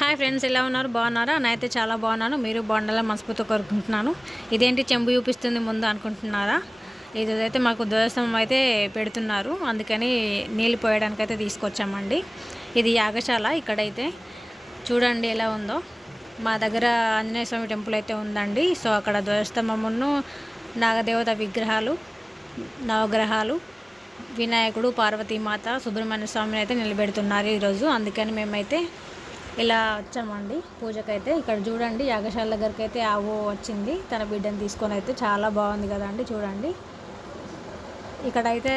Hi friends, ఎలా ఉన్నారు? బాగున్నారా? నేనైతే చాలా బాగున్నాను. మీరు బాగుండాలని మనస్ఫూర్తిగా కోరుకుంటున్నాను. ఇదేంటి చెంబు చూపిస్తుంది ముందు అనుకుంటున్నారా? ఇదైతే మాకు ధ్వజస్తంభం అయితే పెడుతున్నారు, అందుకని నీళ్ళు పోయడానికి అయితే తీసుకొచ్చామండి. ఇది యాగశాల. ఇక్కడైతే చూడండి ఎలా ఉందో. మా దగ్గర ఆంజనేయ స్వామి టెంపుల్ అయితే ఉందండి. సో అక్కడ ధ్వజస్తంభమును నాగదేవత విగ్రహాలు, నవగ్రహాలు, వినాయకుడు, పార్వతీమాత, సుబ్రహ్మణ్య స్వామిని అయితే నిలబెడుతున్నారు ఈరోజు. అందుకని మేమైతే ఇలా వచ్చామండి పూజకైతే. ఇక్కడ చూడండి, యాగశాల దగ్గరికి అయితే ఆవు వచ్చింది తన బిడ్డను తీసుకొని. అయితే చాలా బాగుంది కదండి. చూడండి, ఇక్కడైతే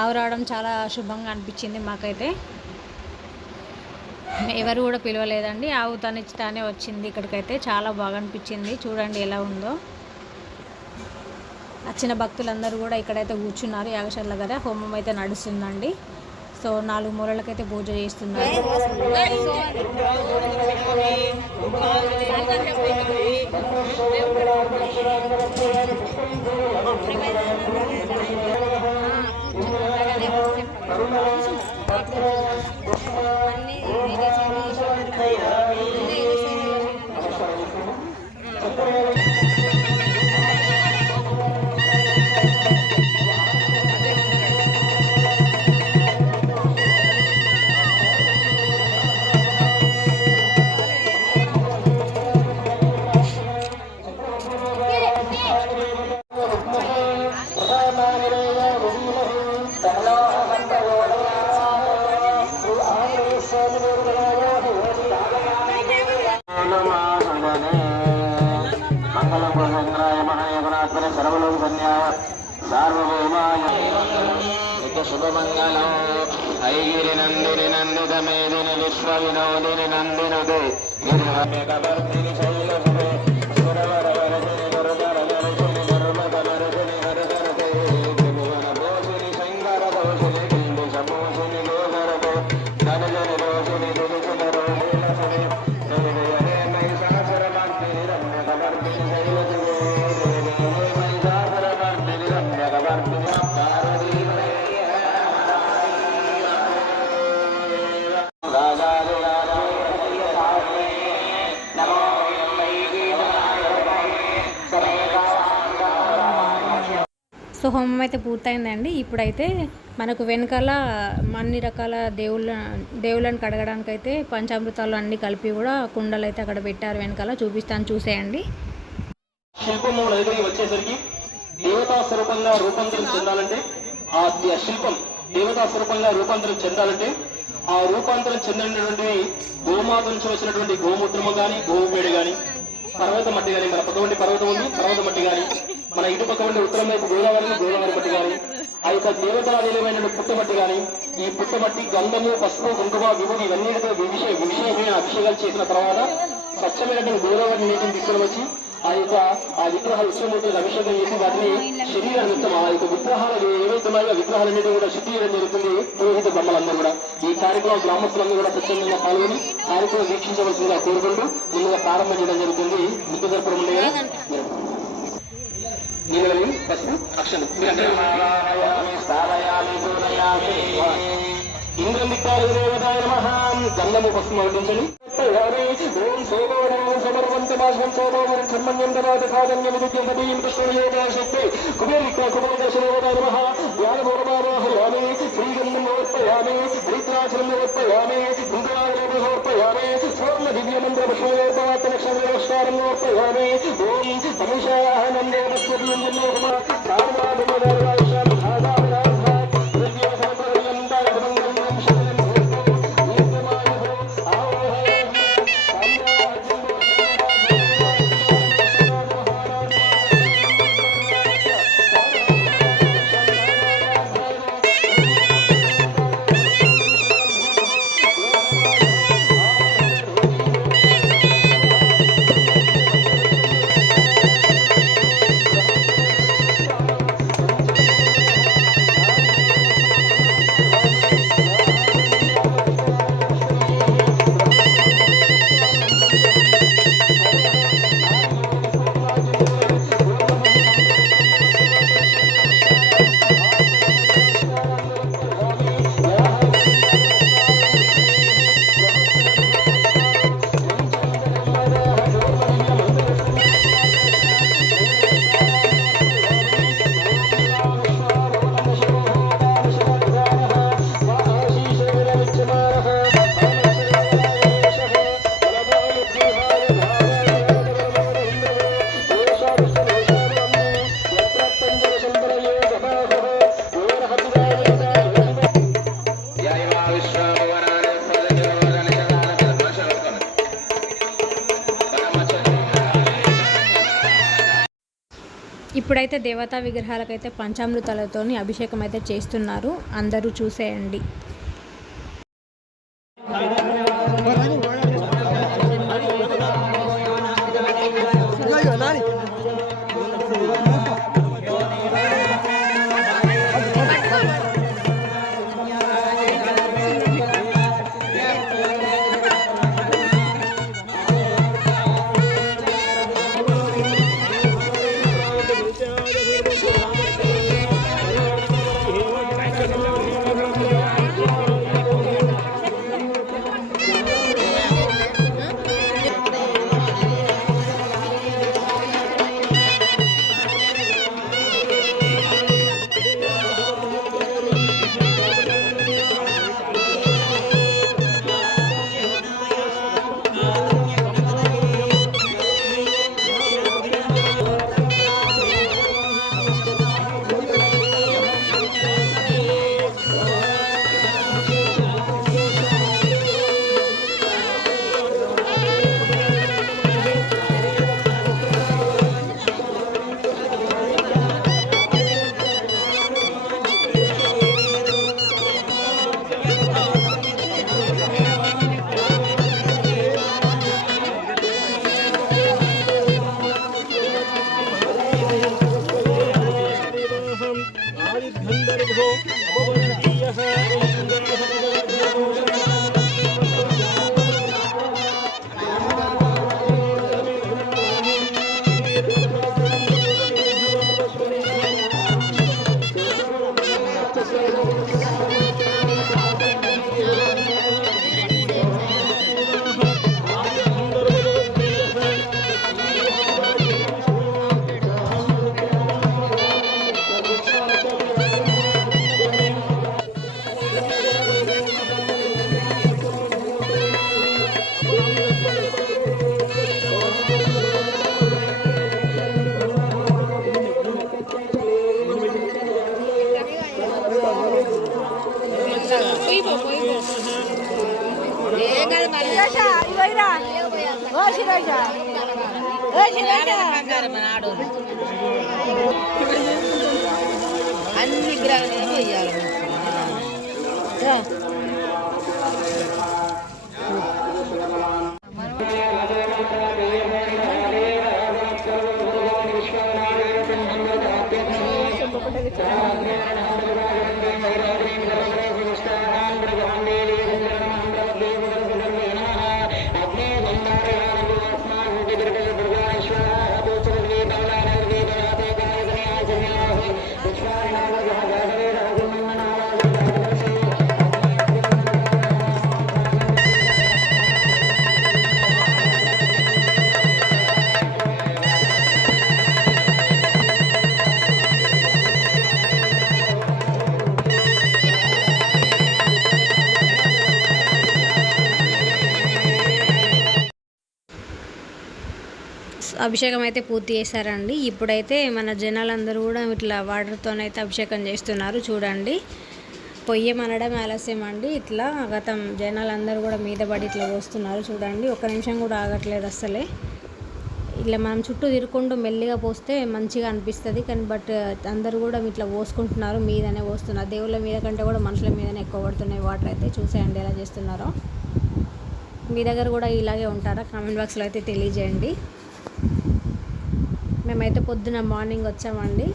ఆవు రావడం చాలా శుభంగా అనిపించింది మాకైతే. ఎవరు కూడా పిలవలేదండి, ఆవు తనిచ్చి తానే వచ్చింది ఇక్కడికైతే. చాలా బాగా అనిపించింది. చూడండి ఎలా ఉందో. వచ్చిన భక్తులందరూ కూడా ఇక్కడైతే కూర్చున్నారు. యాగశాల దగ్గర హోమం అయితే నడుస్తుందండి. సో 4 మూలలకైతే పూజ చేస్తున్నారు. శుభమంగళం ఐగిరి నందిని నందిత మేదిని విశ్వ వినోదిని నందినుదే నిర్హమ్యకవర్తిని శైలసుదే సురవర వరసిని గురుదర దర్శిని ధర్మక నరసిని హరదరతే త్రిభువన దోషిని శంకర దోషిని బిందు సమోషిని లోకరతే ధనజని దోషిని దులిసిన రోహిలసని సరిదయనే మహిషాసురమర్దిని రమ్యకవర్తిని శైలసుదే మహిషాసురమర్దిని రమ్యకవర్తిని సో హోమం అయితే పూర్తయిందండి. ఇప్పుడైతే మనకు వెనకాల అన్ని రకాల దేవుళ్ళని కడగడానికి అయితే పంచామృతాలు అన్నీ కలిపి కూడా కుండలు అయితే అక్కడ పెట్టారు. వెనకాల చూపిస్తాను, చూసేయండి. శిల్పము దగ్గరికి వచ్చేసరికి దేవతా స్వరూపంగా రూపాంతరం చెందాలంటే ఆ శిల్పం దేవతా స్వరూపంగా రూపాంతరం చెందాలంటే ఆ రూపాంతరం చెందినటువంటి గోమాత నుంచి వచ్చినటువంటి గోమూత్రము గాని, గోవుపేడ గాని, పర్వత మట్టి గాని, మన పక్క పర్వతం ఉంది, పర్వత మట్టి గాని, మన ఇటు పక్క ఉండే ఉత్తరం వైపు గోదావరి మట్టి గాని, ఆ యొక్క దేవతాలీలమైన పుట్టమట్టి గాని, ఈ పుట్టమట్టి గంధము, పసుపు, కుంకుమ, విభూతి ఇవన్నిటితో విషయమైన అభిషేకాలు చేసిన తర్వాత స్వచ్ఛమైనటువంటి గోదావరి నీటిని తీసుకుని వచ్చి ఆ విగ్రహాలు విశ్వమూర్తులకు అభిషేకం చేసి వాటిని శరీర నిమిత్తం ఆ యొక్క విగ్రహాలు ఏవైతే ఉన్నాయో విగ్రహాలన్నిటి కూడా శుద్ధి చేయడం జరుగుతుంది. పురోహిత బ్రహ్మలందరూ కూడా ఈ కార్యక్రమం గ్రామస్తులందరూ కూడా స్వచ్ఛందంగా పాల్గొని కార్యక్రమం వీక్షించవలసిందిగా కోరుకుంటూ ముందుగా ప్రారంభం చేయడం జరుగుతుంది. ముద్దు దర్పణం ఉండే నీళ్ళు పసుపు అక్షలు ఇంద్రం దిక్కాలు దేవతాయ నమః. గంధము పసుపు వడ్డించండి. ఓం సోమోరం సమర్వంతమాసం సోమోరం కర్మణ్యం తర్వాత సాధన్యం విద్యం పదీయం కృష్ణయోగాశక్తి కుబేరిక కుబేరదశయోగాయ నమః. జ్ఞానపూర్వమావాహయామి శ్రీగంధం సమర్పయామి ధృత్రాచలం సమర్పయామి బృందావనం సమర్పయామి స్వర్ణ దివ్యమంత్ర పుష్పయోపాత నక్షత్ర నమస్కారం సమర్పయామి. ఓం తమిషానందే ఇప్పుడైతే దేవతా విగ్రహాలకైతే పంచామృతాలతోని అభిషేకం అయితే చేస్తున్నారు. అందరూ చూసేయండి. అన్ని గ్రహాలు పోయాలి. అభిషేకం అయితే పూర్తి చేశారండి. ఇప్పుడైతే మన జనాలందరూ కూడా ఇట్లా వాటర్తోనైతే అభిషేకం చేస్తున్నారు. చూడండి, పొయ్యమనడం ఆలస్యం అండి. ఇట్లా గతం జనాలందరూ కూడా మీద పడి ఇట్లా పోస్తున్నారు. చూడండి, ఒక్క నిమిషం కూడా ఆగట్లేదు అస్సలే. ఇట్లా మనం చుట్టూ తిరుక్కుంటూ మెల్లిగా పోస్తే మంచిగా అనిపిస్తుంది. కానీ బట్ అందరూ కూడా ఇట్లా పోసుకుంటున్నారు, మీదనే పోస్తున్నారు. దేవుళ్ళ మీద కంటే కూడా మనుషుల మీదనే ఎక్కువ పడుతున్నాయి వాటర్ అయితే. చూసేయండి ఎలా చేస్తున్నారో. మీ దగ్గర కూడా ఇలాగే ఉంటారా? కామెంట్ బాక్స్లో అయితే తెలియజేయండి. మేమైతే పొద్దున మార్నింగ్ వచ్చామండి,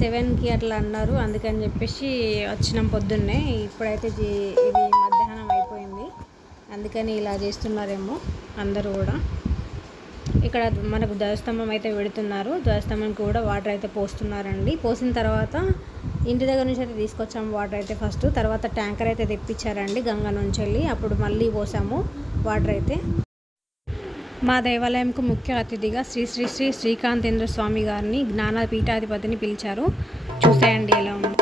7కి అట్లా అన్నారు, అందుకని చెప్పేసి వచ్చినాం పొద్దున్నే. ఇప్పుడైతే ఇది మధ్యాహ్నం అయిపోయింది, అందుకని ఇలా చేస్తున్నారేమో అందరూ కూడా. ఇక్కడ మనకు ధ్వజస్తంభం అయితే పెడుతున్నారు. ధ్వజస్తంభంకి కూడా వాటర్ అయితే పోస్తున్నారండి. పోసిన తర్వాత ఇంటి దగ్గర నుంచి అయితే తీసుకొచ్చాము వాటర్ అయితే ఫస్ట్. తర్వాత ట్యాంకర్ అయితే తెప్పించారండి గంగ నుంచి వెళ్ళి. అప్పుడు మళ్ళీ పోసాము వాటర్ అయితే. మా దేవాలయంకు ముఖ్య అతిథిగా శ్రీ శ్రీ శ్రీ శ్రీకాంతేంద్ర స్వామి గారిని జ్ఞానపీఠాధిపతిని పిలిచారు. చూసేయండి ఎలా ఉంది.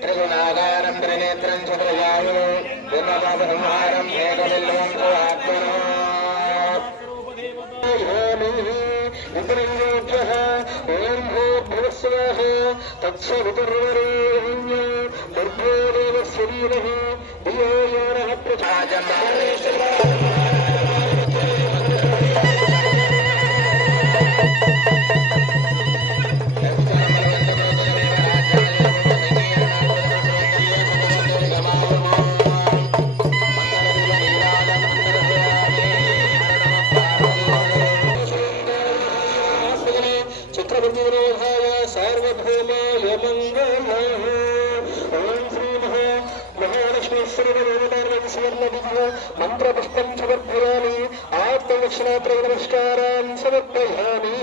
त्रिगुणाकारं त्रिनेत्रं चक्रजायु ब्रह्मपापसंहारं एकबिल्वं आत्मनो विपरियोग्यः ॐ भूर्भुवस्वः तत्सवितुर्वरेण्यं भर्गो देवस्य धीमहि धियो यो नः प्रचोदयात्। మంత్రపుష్పం సమర్పయామి ఆత్మదక్షిణాత్రయ నమస్కారాన్ సమర్పయామి.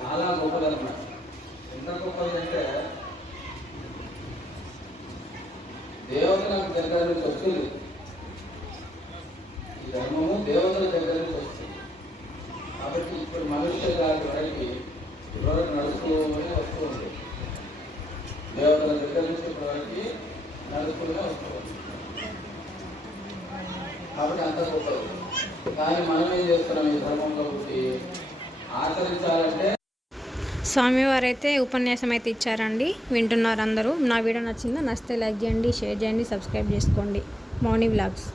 చాలా గొప్పదన్నమాట. ఎంత గొప్పదంటే దేవతలకు దగ్గర నుంచి వస్తుంది. ఈ ధర్మము దేవతల దగ్గర నుంచి వస్తుంది. కాబట్టి ఇప్పుడు మనుష్య జాతి వరకు ఇప్పటివరకు నడుస్తూనే వస్తూ ఉంది. దేవతల దగ్గర నుంచి ఇప్పటివరకు నడుస్తూనే వస్తూ ఉంది. కాబట్టి అంత గొప్పది. కానీ మనం ఏం చేస్తున్నాం? ఈ ధర్మంలో పుట్టి ఆచరించాలంటే స్వామివారు అయితే ఉపన్యాసం అయితే ఇచ్చారండి, వింటున్నారు అందరూ. నా వీడియో నచ్చిందా? నచ్చితే లైక్ చేయండి, షేర్ చేయండి, సబ్స్క్రైబ్ చేసుకోండి. మౌని వ్లాగ్స్.